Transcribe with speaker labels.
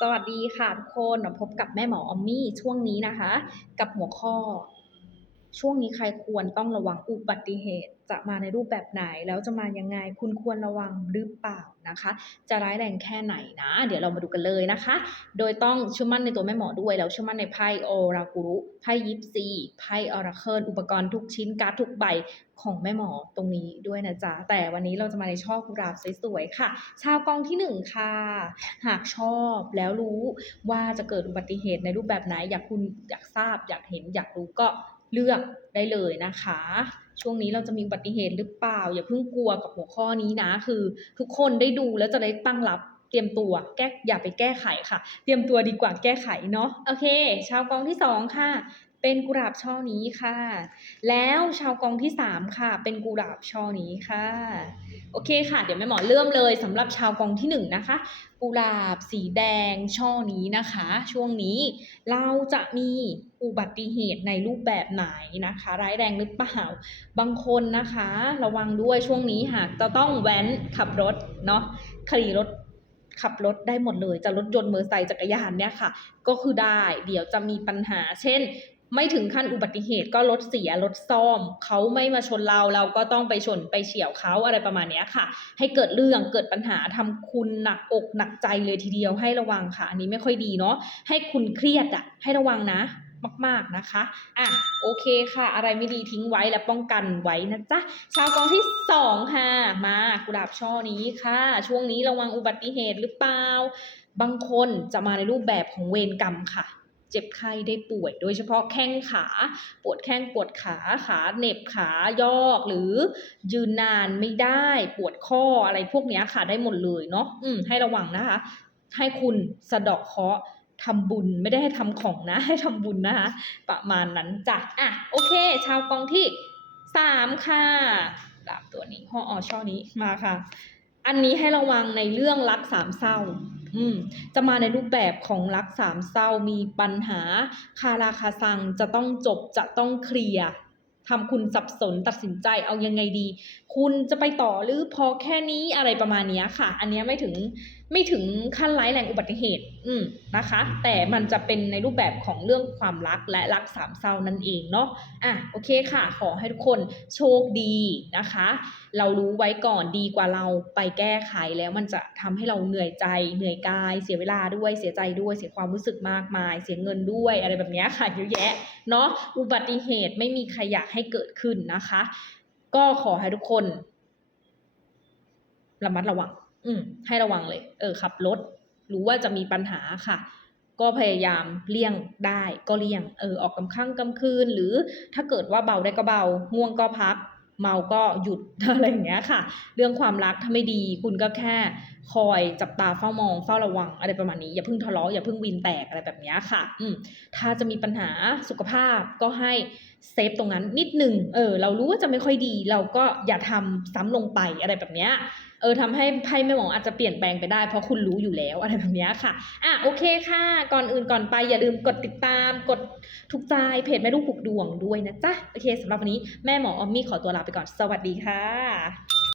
Speaker 1: สวัสดีค่ะทุกคนมาพบกับแม่หมอออมมี่ช่วงนี้นะคะ กับหัวข้อ ช่วงนี้ใครควรต้องระวังอุบัติเหตุ จะมาในรูปแบบไหน แล้วจะมายังไงคุณควรระวังหรือเปล่านะคะ จะร้ายแรงแค่ไหนนะ เดี๋ยวเรามาดูกันเลยนะคะ โดยต้องเชื่อมั่นในตัวแม่หมอด้วย แล้วเชื่อมั่นในไพ่โอรากุรุไพ่ยิปซีไพ่ออราเคิลอุปกรณ์ทุกชิ้นการ์ดทุกใบของแม่หมอตรงนี้ด้วยนะจ๊ะ แต่วันนี้เราจะมาในช่อกุหลาบสวยๆค่ะ ชาวกองที่หนึ่งค่ะ หากชอบแล้วรู้ว่าจะเกิดอุบัติเหตุในรูปแบบไหน อยากคุณอยากทราบ อยากเห็นอยากรู้ก็ เลือกได้เลยนะคะ ช่วงนี้เราจะมีอุบัติเหตุหรือเปล่า อย่าเพิ่งกลัวกับหัวข้อนี้นะ คือทุกคนได้ดูแล้วจะได้ตั้งรับเตรียมตัวแก้อย่าไปแก้ไขค่ะ เตรียมตัวดีกว่าแก้ไขเนาะโอเค ชาวกองที่สองค่ะ เป็นกุหลาบช่อนี้ค่ะ แล้วชาวกองที่สามค่ะ เป็นกุหลาบช่อนี้ค่ะ โอเคค่ะ เดี๋ยวแม่หมอเริ่มเลยสำหรับชาวกองที่หนึ่งนะคะ กุหลาบสีแดงช่อนี้นะคะ ช่วงนี้เราจะมีอุบัติเหตุในรูปแบบไหนนะคะ ร้ายแรงหรือเปล่า บางคนนะคะ ระวังด้วยช่วงนี้หากจะต้องแว้นขับรถเนาะขี่รถขับรถได้หมดเลย จะรถยนต์มอเตอร์ไซค์จักรยานเนี่ยค่ะ ก็คือได้ เดี๋ยวจะมีปัญหา เช่น ไม่ถึงขั้นอุบัติเหตุก็รถเสียรถซ่อม เขาไม่มาชนเราเราก็ต้องไปชนไปเฉี่ยวเขาอะไรประมาณนี้ค่ะ ให้เกิดเรื่องเกิดปัญหาทำคุณหนักอกหนักใจเลยทีเดียวให้ระวังค่ะ อันนี้ไม่ค่อยดีเนาะให้คุณเครียดอะให้ระวังนะมากๆนะคะ อะ โอเคค่ะ อะไรไม่ดีทิ้งไว้และป้องกันไว้นะจ๊ะ ชาวกองที่สองค่ะ มากุหลาบช่อนี้ค่ะ ช่วงนี้ระวังอุบัติเหตุหรือเปล่า บางคนจะมาในรูปแบบของเวรกรรมค่ะ เจ็บไข้ได้ป่วย โดยเฉพาะแข้งขา ปวดแข้งปวดขาขาเหน็บขายอกหรือยืนนานไม่ได้ปวดข้ออะไรพวกนี้ค่ะได้หมดเลยเนาะอืมให้ระวังนะคะ ให้คุณสะดาะเคาะทำบุญไม่ได้ให้ทำของนะ ให้ทำบุญนะคะประมาณนั้นจ้ะอะโอเค ชาวกองที่สามค่ะดาบตัวนี้ห่ออช่อนี้มาค่ะ อันนี้ให้ระวังในเรื่องรักสามเศร้า จะมาในรูปแบบของรักสามเศร้ามีปัญหาคาราคาซังจะต้องจบจะต้องเคลียร์ทำคุณสับสนตัดสินใจเอายังไงดี คุณจะไปต่อหรือพอแค่นี้อะไรประมาณนี้ค่ะ อันนี้ไม่ถึง ไม่ถึงขั้นร้ายแรงอุบัติเหตุ อืมนะคะ แต่มันจะเป็นในรูปแบบของเรื่องความรักและรักสามเศร้านั่นเองเนาะอะโอเคค่ะ ขอให้ทุกคนโชคดีนะคะ เรารู้ไว้ก่อนดีกว่าเราไปแก้ไขแล้วมันจะทำให้เราเหนื่อยใจเหนื่อยกาย เสียเวลาด้วยเสียใจด้วย เสียความรู้สึกมากมาย เสียเงินด้วยอะไรแบบนี้ค่ะเยอะแยะเนาะอุบัติเหตุไม่มีใครอยากให้เกิดขึ้นนะคะ ก็ขอให้ทุกคนระมัดระวัง อืมให้ระวังเลย เออขับรถ รู้ว่าจะมีปัญหาค่ะ ก็พยายามเลี่ยงได้ก็เลี่ยง เออออกกำข้างกำคืน หรือถ้าเกิดว่าเบาได้ก็เบา ง่วงก็พัก เมาก็หยุดอะไรอย่างเงี้ยค่ะ เรื่องความรักถ้าไม่ดีคุณก็แค่คอยจับตาเฝ้ามองเฝ้าระวังอะไรประมาณนี้อย่าเพิ่งทะเลาะอย่าเพิ่งวินแตกอะไรแบบเนี้ยค่ะ อืมถ้าจะมีปัญหาสุขภาพก็ให้เซฟตรงนั้นนิดหนึ่งเออ เรารู้ว่าจะไม่ค่อยดี เราก็อย่าทำซ้ำลงไปอะไรแบบเนี้ย เออทำให้ไพ่แม่หมออาจจะเปลี่ยนแปลงไปได้เพราะคุณรู้อยู่แล้วอะไรแบบนี้ค่ะอะโอเคค่ะ ก่อนอื่นก่อนไปอย่าลืมกดติดตามกดถูกใจเพจแม่ลูกผูกดวงด้วยนะจ๊ะโอเคสำหรับวันนี้แม่หมอออมมี่ขอตัวลาไปก่อนสวัสดีค่ะ